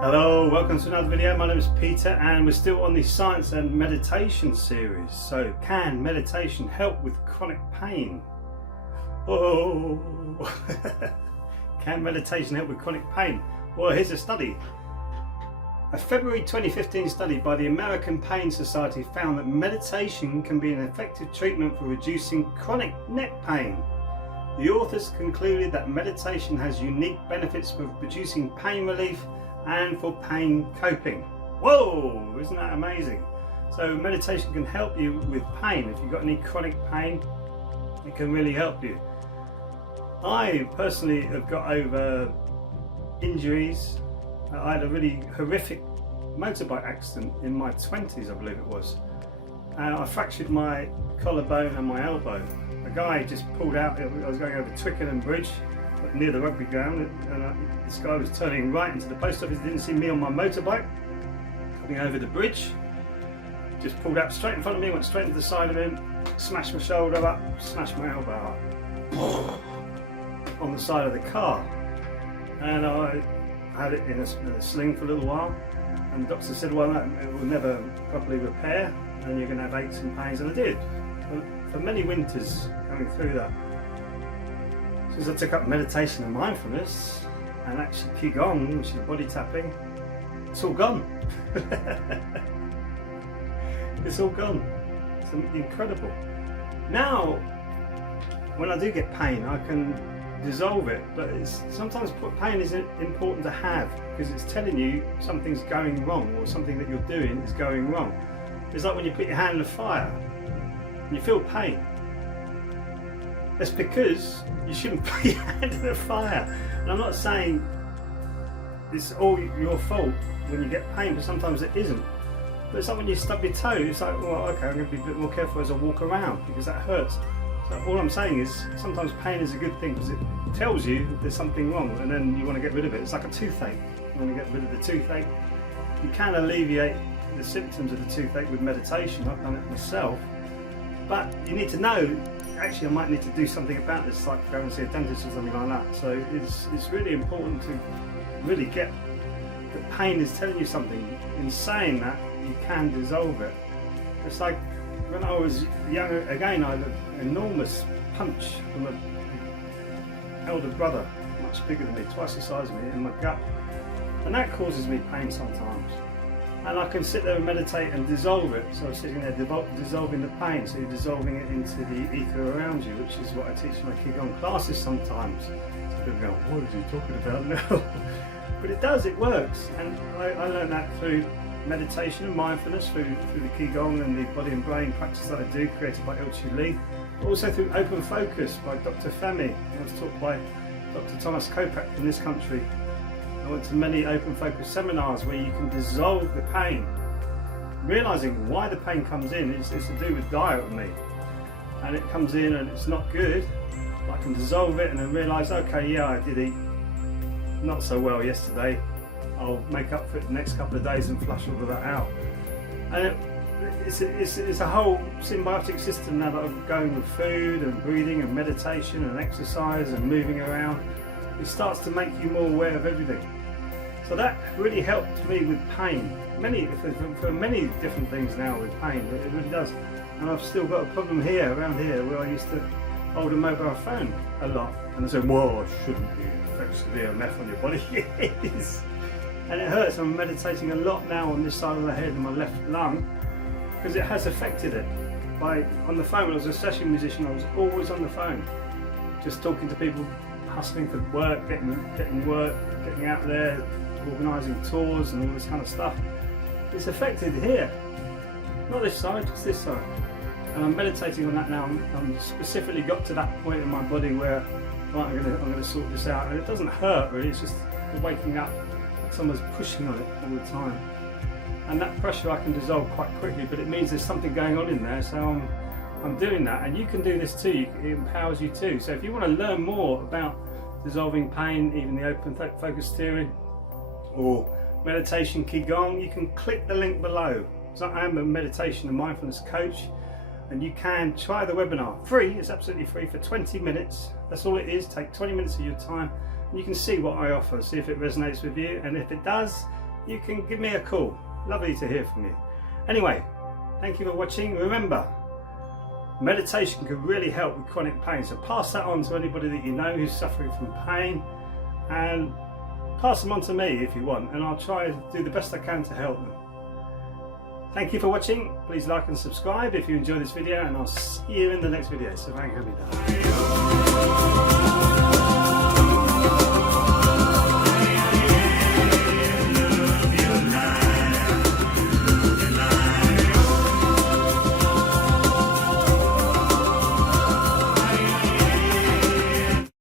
Hello, welcome to another video. My name is Peter and we're still on the science and meditation series. So, can meditation help with chronic pain? Oh, can meditation help with chronic pain? Well, here's a study. A February 2015 study by the American Pain Society found that meditation can be an effective treatment for reducing chronic neck pain. The authors concluded that meditation has unique benefits for producing pain relief and for pain coping. Whoa, isn't that amazing? So meditation can help you with pain. If you've got any chronic pain, it can really help you. I personally have got over injuries. I had a really horrific motorbike accident in my 20s, I believe it was. I fractured my collarbone and my elbow. A guy just pulled out. I was going over Twickenham Bridge near the rugby ground, and this guy was turning right into the post office. He didn't see me on my motorbike coming over the bridge, just pulled out straight in front of me, went straight into the side of him, smashed my shoulder up, smashed my elbow up on the side of the car, and I had it in a sling for a little while, and the doctor said, well, it will never properly repair and you're going to have aches and pains, and I did for many winters going through that. Since I took up meditation and mindfulness and actually Qigong, which is body tapping, it's all gone. It's all gone. It's incredible. Now, when I do get pain, I can dissolve it, but sometimes pain is important to have because it's telling you something's going wrong or something that you're doing is going wrong. It's like when you put your hand in the fire and you feel pain. That's because you shouldn't put your hand in the fire. And I'm not saying it's all your fault when you get pain, but sometimes it isn't. But it's like when you stub your toe, it's like, well, okay, I'm going to be a bit more careful as I walk around because that hurts. So all I'm saying is sometimes pain is a good thing because it tells you there's something wrong and then you want to get rid of it. It's like a toothache. You want to get rid of the toothache. You can alleviate the symptoms of the toothache with meditation. I've done it myself. But you need to know, actually I might need to do something about this, like go and see a dentist or something like that. So it's really important to really get that pain is telling you something. In saying that, you can dissolve it. It's like when I was younger, again, I had an enormous punch from an elder brother, much bigger than me, twice the size of me, in my gut. And that causes me pain sometimes. And I can sit there and meditate and dissolve it. So I'm sitting there dissolving the pain. So you're dissolving it into the ether around you, which is what I teach in my Qigong classes sometimes. So people go, what are you talking about now? But it does, it works. And I learned that through meditation and mindfulness, through the Qigong and the body and brain practice that I do, created by Li. Also through open focus by Dr. Femi. I was taught by Dr. Thomas Kopak in this country. I went to many open focus seminars where you can dissolve the pain. Realising why the pain comes in is to do with diet with me. And it comes in and it's not good. I can dissolve it and then realise, okay, yeah, I did eat not so well yesterday. I'll make up for it the next couple of days and flush all of that out. And it's a whole symbiotic system now that I'm going with food and breathing and meditation and exercise and moving around. It starts to make you more aware of everything. So that really helped me with pain. For many different things now with pain, it really does. And I've still got a problem here, around here, where I used to hold a mobile phone a lot. And I said, well, I shouldn't be affecting the EMF on your body. Yes. And it hurts. I'm meditating a lot now on this side of the head and my left lung because it has affected it. On the phone, when I was a session musician, I was always on the phone, just talking to people, hustling for work, getting work, getting out there, organising tours and all this kind of stuff. It's affected here, not this side, just this side. And I'm meditating on that now. I'm specifically got to that point in my body where right, I'm going to sort this out, and it doesn't hurt really. It's just waking up. Someone's pushing on it all the time, and that pressure I can dissolve quite quickly, but it means there's something going on in there, so I'm doing that. And you can do this too. It empowers you too. So if you want to learn more about dissolving pain, even the open focus theory or meditation Qigong, you can click the link below. So I am a meditation and mindfulness coach, and you can try the webinar free. It's absolutely free for 20 minutes. That's all it is. Take 20 minutes of your time and you can see what I offer, see if it resonates with you, and if it does, you can give me a call. Lovely to hear from you. Anyway, thank you for watching. Remember, meditation can really help with chronic pain, so pass that on to anybody that you know who's suffering from pain, and pass them on to me if you want, and I'll try to do the best I can to help them. Thank you for watching. Please like and subscribe if you enjoyed this video, and I'll see you in the next video. So, Happy Day.